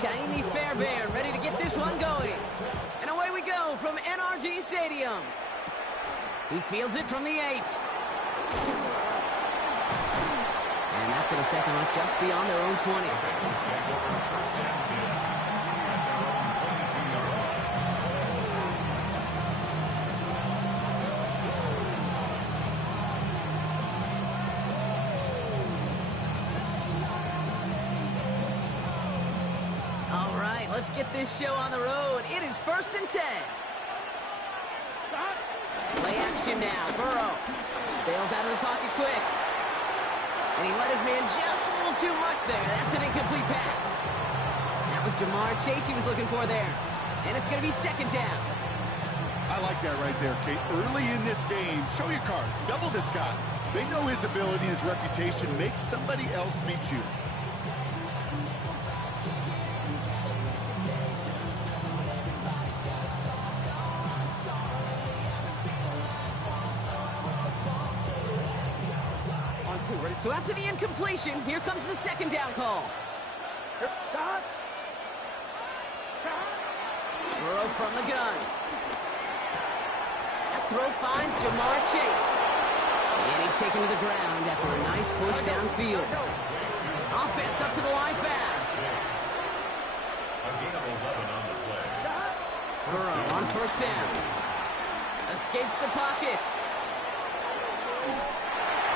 Kaimi Fairbairn ready to get this one going. And away we go from NRG Stadium. He fields it from the 8. And that's going to set them up just beyond their own 20. All right, let's get this show on the road. It is 1st and 10. Play action now. Burrow bails out of the pocket quick. And he let his man just a little too much there. That's an incomplete pass. That was Jamar Chase he was looking for there. And it's going to be 2nd down. I like that right there, Kate. Early in this game, show your cards. Double this guy. They know his ability, his reputation. Make somebody else beat you. So after the incompletion, here comes the 2nd down call. Burrow from the gun. That throw finds Jamar Chase. And he's taken to the ground after a nice push downfield. Offense up to the line fast. Burrow on 1st down. Escapes the pocket.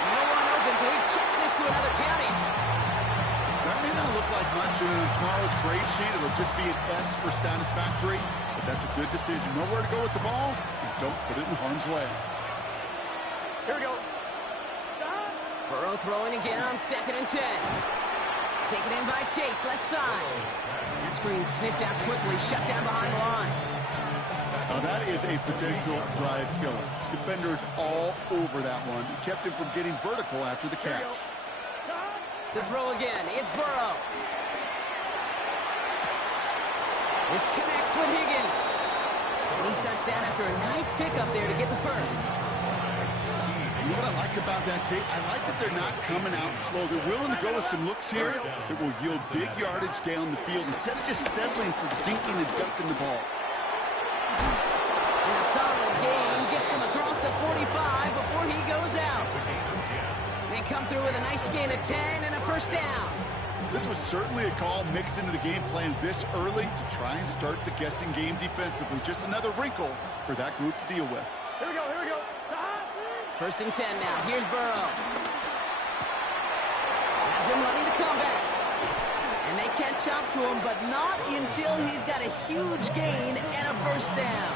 No one open, so he checks this to another county. That may not look like much in tomorrow's grade sheet. It'll just be an S for satisfactory, but that's a good decision. Nowhere to go with the ball, and don't put it in harm's way. Here we go. Burrow throwing again on 2nd and 10. Taken in by Chase, left side. That screen sniffed out quickly, shut down behind the line. Now that is a potential drive killer. Defenders all over that one. He kept him from getting vertical after the catch. To throw again, it's Burrow. This connects with Higgins. And he's touched down after a nice pickup there to get the 1st. You know what I like about that, Kate? I like that they're not coming out slow. They're willing to go with some looks here that will yield big yardage down the field instead of just settling for dinking and dunking the ball. And a solid gain gets them across the 45 before he goes out. They come through with a nice gain of 10 and a 1st down. This was certainly a call mixed into the game plan this early to try and start the guessing game defensively. Just another wrinkle for that group to deal with. Here we go, here we go. 1st and 10 now. Here's Burrow. Has him running the comeback. And they catch up to him, but not until he's got a huge gain and a 1st down.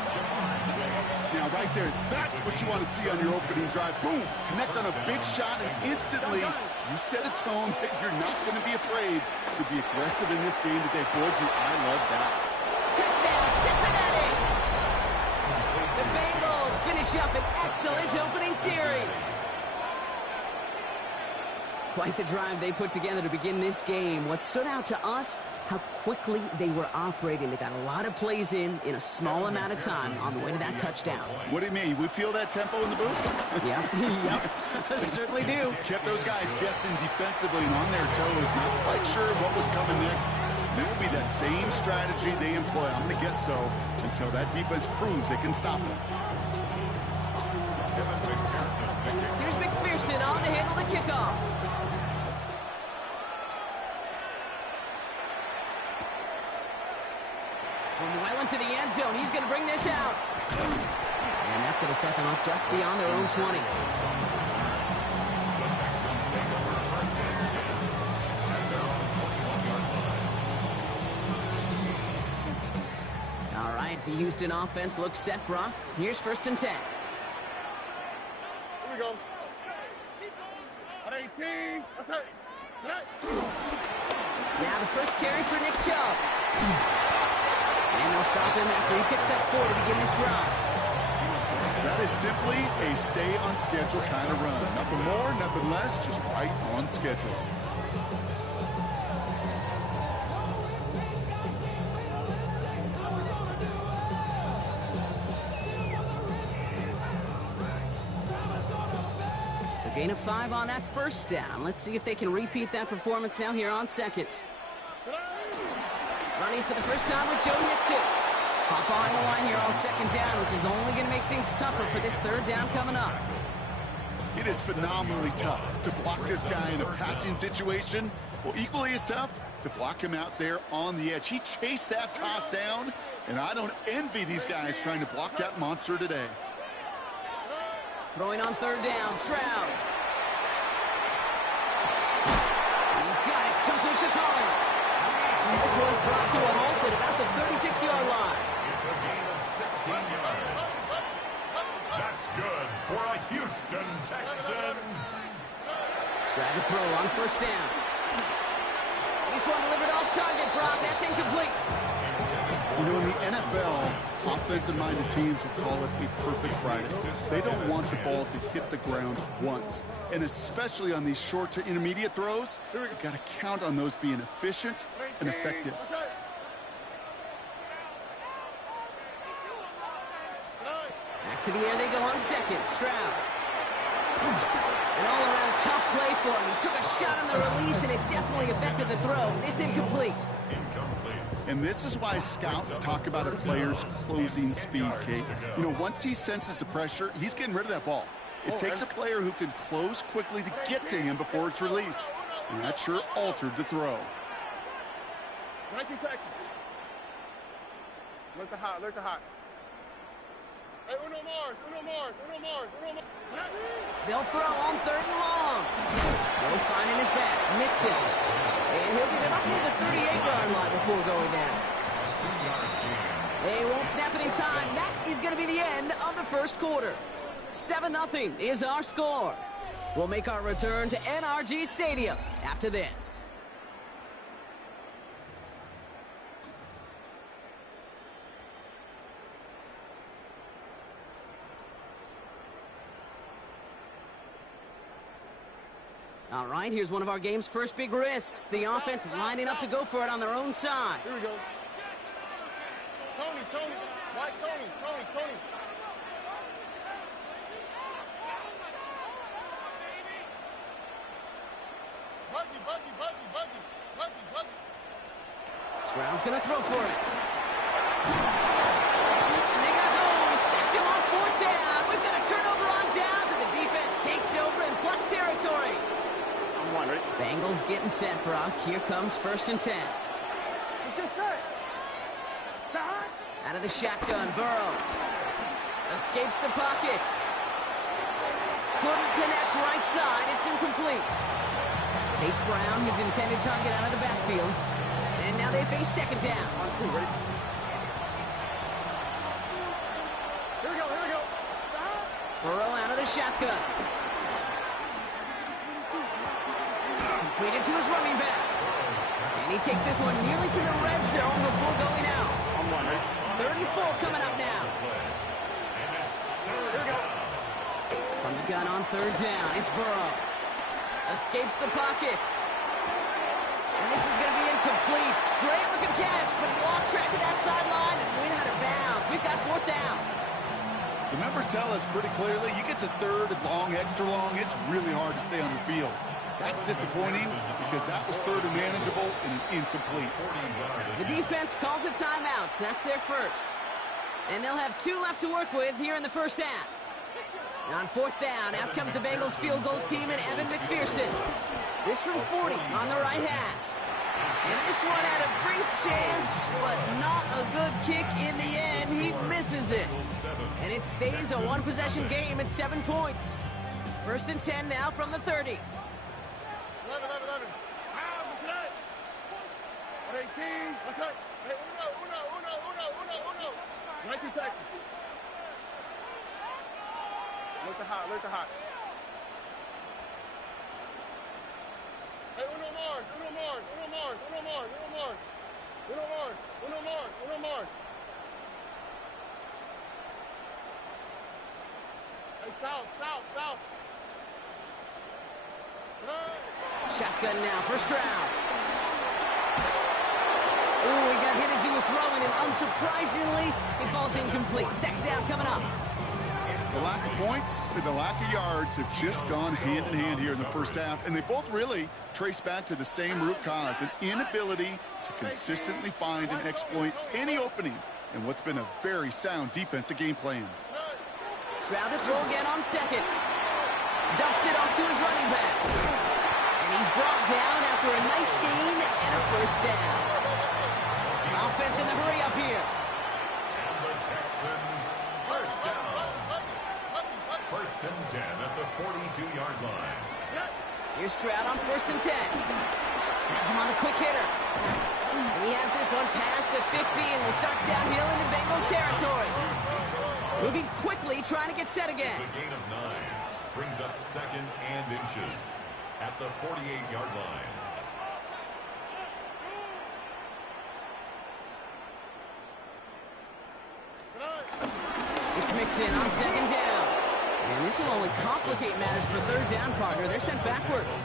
Now, right there, that's what you want to see on your opening drive. Boom! Connect on a big shot, and instantly, you set a tone that you're not going to be afraid to be aggressive in this game today. Boy, do I love that. Touchdown, Cincinnati! The Bengals finish up an excellent opening series. Quite the drive they put together to begin this game. What stood out to us, how quickly they were operating. They got a lot of plays in a small amount of time on the way to that touchdown. What do you mean? We feel that tempo in the booth? Yeah, yep, certainly do. Kept those guys guessing defensively and on their toes. Not quite sure what was coming next. It will be that same strategy they employ. I'm going to guess so until that defense proves they can stop it. Here's McPherson on to handle the kickoff. From well into the end zone, he's going to bring this out. And that's going to set them up just beyond their own 20. All right, the Houston offense looks set, Brock. Here's 1st and 10. Here we go. At 18. That's it. Now the first carry for Nick Chubb. And they'll stop him after he picks up 4 to begin this drive. That is simply a stay-on-schedule kind of run. Nothing more, nothing less, just right on schedule. Gain of 5 on that first down. Let's see if they can repeat that performance now here on second. Running for the first time with Joe Mixon. Hop behind the line here on second down, which is only going to make things tougher for this third down coming up. It is phenomenally tough to block this guy in a passing situation. Well, equally as tough to block him out there on the edge. He chased that toss down, and I don't envy these guys trying to block that monster today. Throwing on third down, Stroud. He's got it, complete to Collins. And this one's brought to a halt at about the 36-yard line. It's a gain of 16 yards. That's good for a Houston Texans. Stroud to throw on first down. This one delivered off target, Rob. That's incomplete. You know, in the NFL, offensive-minded teams will call it a perfect Friday. They don't want the ball to hit the ground once. And especially on these short to intermediate throws, you've got to count on those being efficient and effective. Back to the air they go on second. Stroud. An all-around tough play for him. He took a shot on the release, and it definitely affected the throw. It's incomplete. And this is why scouts talk about a player's closing speed, Kate. You know, once he senses the pressure, he's getting rid of that ball. It takes a player who can close quickly to get to him before it's released. And that sure altered the throw. Look the hot, look the hot. Hey, Uno Mars, Uno Mars, Uno Mars, Uno Mars. They'll throw on third and long. No finding his back. Mixon. And he'll get it up near the 38-yard line before going down. They won't snap it in time. That is going to be the end of the first quarter. 7-0 is our score. We'll make our return to NRG Stadium after this. All right, here's one of our game's first big risks. The offense lining up to go for it on their own side. Here we go. Tony. Mike, Tony. Buggy. Stroud's going to throw for it. And they got home. Sacked him on fourth down. We've got a turnover on downs, and the defense takes over in plus territory. Bengals getting set, Brock. Here comes 1st and 10. Out of the shotgun, Burrow. Escapes the pocket. Couldn't connect right side. It's incomplete. Chase Brown, his intended target, out of the backfield. And now they face second down. Here we go. Burrow out of the shotgun. Completed to his running back. And he takes this one nearly to the red zone before going out. 3rd and 4 coming up now. From the gun on third down, it's Burrow. Escapes the pocket. And this is going to be incomplete. Great looking catch, but he lost track of that sideline and went out of bounds. We've got 4th down. The numbers tell us pretty clearly, you get to 3rd and long, extra long, it's really hard to stay on the field. That's disappointing because that was 3rd and manageable and incomplete. The defense calls a timeout, so that's their first. And they'll have 2 left to work with here in the first half. And on 4th down, out comes the Bengals field goal team and Evan McPherson. This from 40 on the right hash. And this one had a brief chance, but not a good kick in the end. He misses it. And it stays a one-possession game at 7 points. 1st and 10 now from the 30. 11. 18. What's up? Hey, Uno. 19 Texas. Look the hot. Hey, Uno Mars. Hey, south. Shotgun now, first round. Ooh, he got hit as he was throwing, and unsurprisingly, it falls incomplete. Second down coming up. The lack of points and the lack of yards have just gone hand in hand here in the first half, and they both really trace back to the same root cause, an inability to consistently find and exploit any opening in what's been a very sound defensive game plan. Stroud to throw again on second. Dumps it off to his running back. And he's brought down after a nice gain and a first down. Offense in the hurry up here. And the Texans, first down. First and 10 at the 42-yard line. Here's Stroud on first and 10. Has him on the quick hitter. And he has this one past the 50 and will start downhill into Bengals territory. Moving quickly, trying to get set again. It's a gain of 9. Brings up second and inches at the 48-yard line. It's mixed in on second down. And this will only complicate matters for third down, partner. They're sent backwards.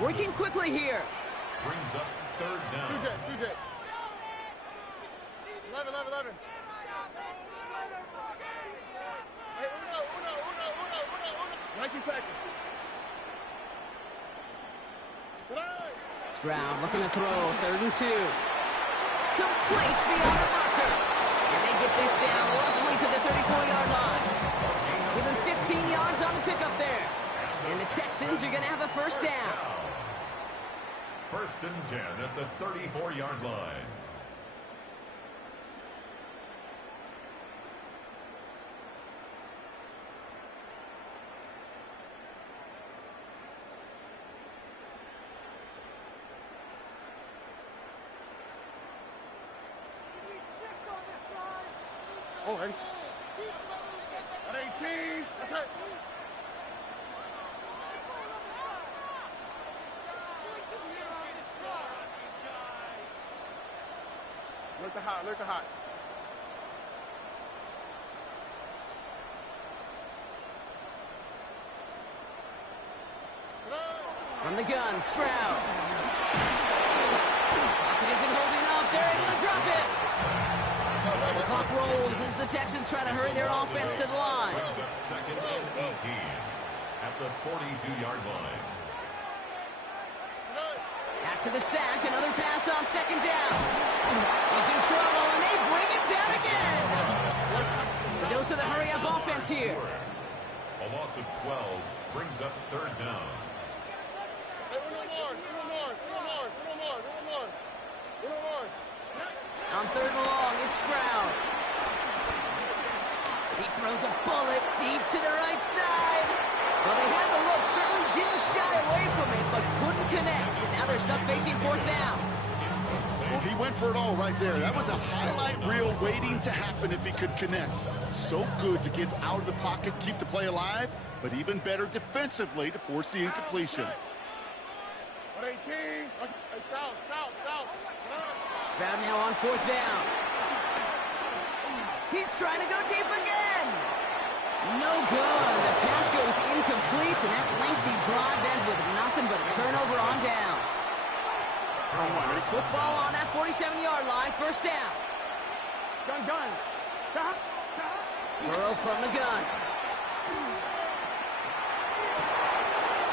Working quickly here. Brings up third down. 11. Hey, uno. Nike Texas. Stroud looking to throw. Third and 2. Complete beyond the marker. And they get this down roughly to the 34-yard line. Give him 15 yards on the pickup there. And the Texans are going to have a first down. First and 10 at the 34-yard line. Oh, ready? At 18. That's it. Look the hot. From the gun, Stroud. Pocket isn't holding up. They're able to drop it. The clock rolls as the Texans try to hurry their offense to the line. Brings up second and 18 at the 42-yard line. After the sack, another pass on second down. He's in trouble, and they bring him down again. The dose of the hurry-up offense here. A loss of 12 brings up third down. Hey, uno more. On third and long, it's Stroud. He throws a bullet deep to the right side. Well, they had the look, certainly didn't shy away from it, but couldn't connect. And now they're stuck facing fourth down. Well, he went for it all right there. That was a highlight reel waiting to happen if he could connect. So good to get out of the pocket, keep the play alive, but even better defensively to force the incompletion. 18. Hey, south. Stroud now on fourth down. He's trying to go deep again. No good. The pass goes incomplete, and that lengthy drive ends with nothing but a turnover on downs. Football on that 47-yard line, first down. Gun. Stop. Burrow from the gun.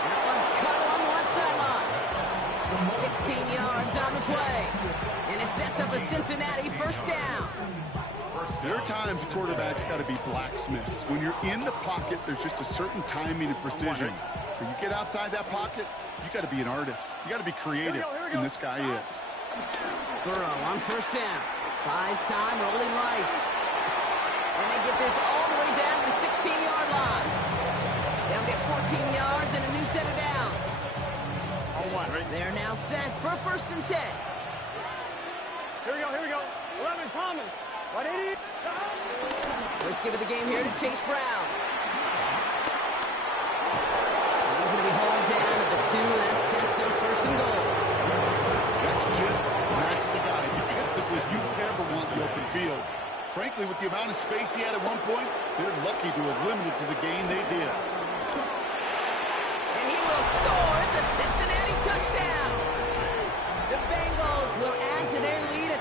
That one's cut along the left sideline. 16 yards on the play. And it sets up a Cincinnati first down. There are times a quarterback's got to be blacksmiths. When you're in the pocket, there's just a certain timing and precision. When you get outside that pocket, you got to be an artist. You got to be creative, and this guy is. Burrow on first down. Buys time, rolling right. And they get this all the way down to the 16-yard line. They'll get 14 yards and a new set of downs. They're now set for first and 10. Here we go. 11, Thomas. What idiot? First give of the game here to Chase Brown. And he's going to be hauled down at the 2. That sets up first and goal. That's just not the guy. Defensively, you never want the open field. Frankly, with the amount of space he had at one point, they're lucky to have limited to the game they did. And he will score. It's a Cincinnati touchdown. The Bengals will add to their lead.